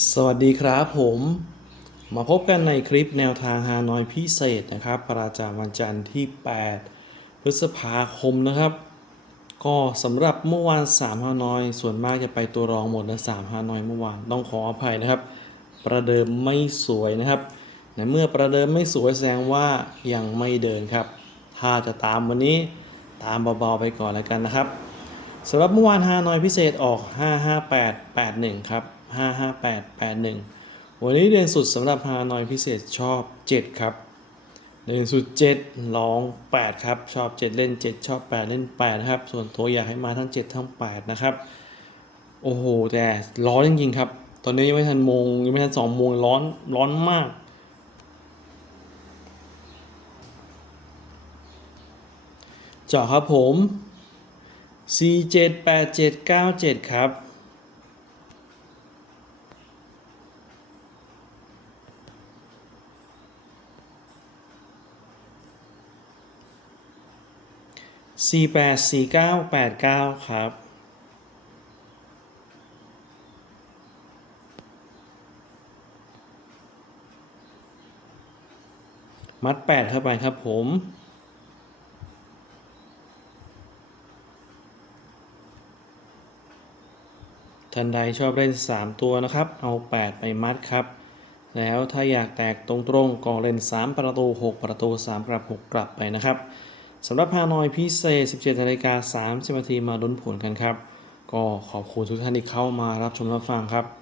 สวัสดีครับผม มาพบกันในคลิปแนวทางฮานอยพิเศษนะครับ ประจำวันจันทร์ที่ 8 พฤษภาคมนะครับ ก็สำหรับเมื่อวาน 3 ฮานอย ส่วนมากจะไปตัวรองหมดนะ3ฮานอยเมื่อวานต้องขออภัยนะครับ ประเดิมไม่สวยนะครับในเมื่อประเดิมไม่สวยแสดงว่ายังไม่เดินครับ ถ้าจะตามวันนี้ตามเบาๆไปก่อนแล้วกันนะครับ สำหรับเมื่อวานฮานอยพิเศษออก 55881 ครับ 55881 วันนี้เด่นสุดสำหรับฮานอยพิเศษชอบ 7 ครับ เด่นสุด 7 ลอง 8 ครับ ชอบ 7 เล่น 7 ชอบ 8 เล่น8นะครับ ส่วนตัวอยากให้มาทั้ง 7 ทั้ง 8 นะครับ โอ้โห แต่ร้อนจริงๆครับ ตอนนี้ยังไม่ทันโมงยังไม่ทัน2โมงร้อนร้อนมากเจาะครับผม สี่เจ็ดแปดเจ็ดเก้าเจ็ดครับ สี่แปดสี่เก้าแปดเก้าครับมัดแปดเข้าไปครับผม ท่านใดชอบเล่น 3 ตัวนะครับ เอา 8 ไปมัดครับ แล้วถ้าอยากแตกตรงๆก็เล่น 3 ประตู 6 ประตู 3 กลับ 6 กลับไปนะครับสำหรับฮานอยพิเศษ 17นาฬิกา30นาทีมาลุ้นผลกันครับ ก็ขอบคุณทุกท่านที่เข้ามารับชมรับฟังครับ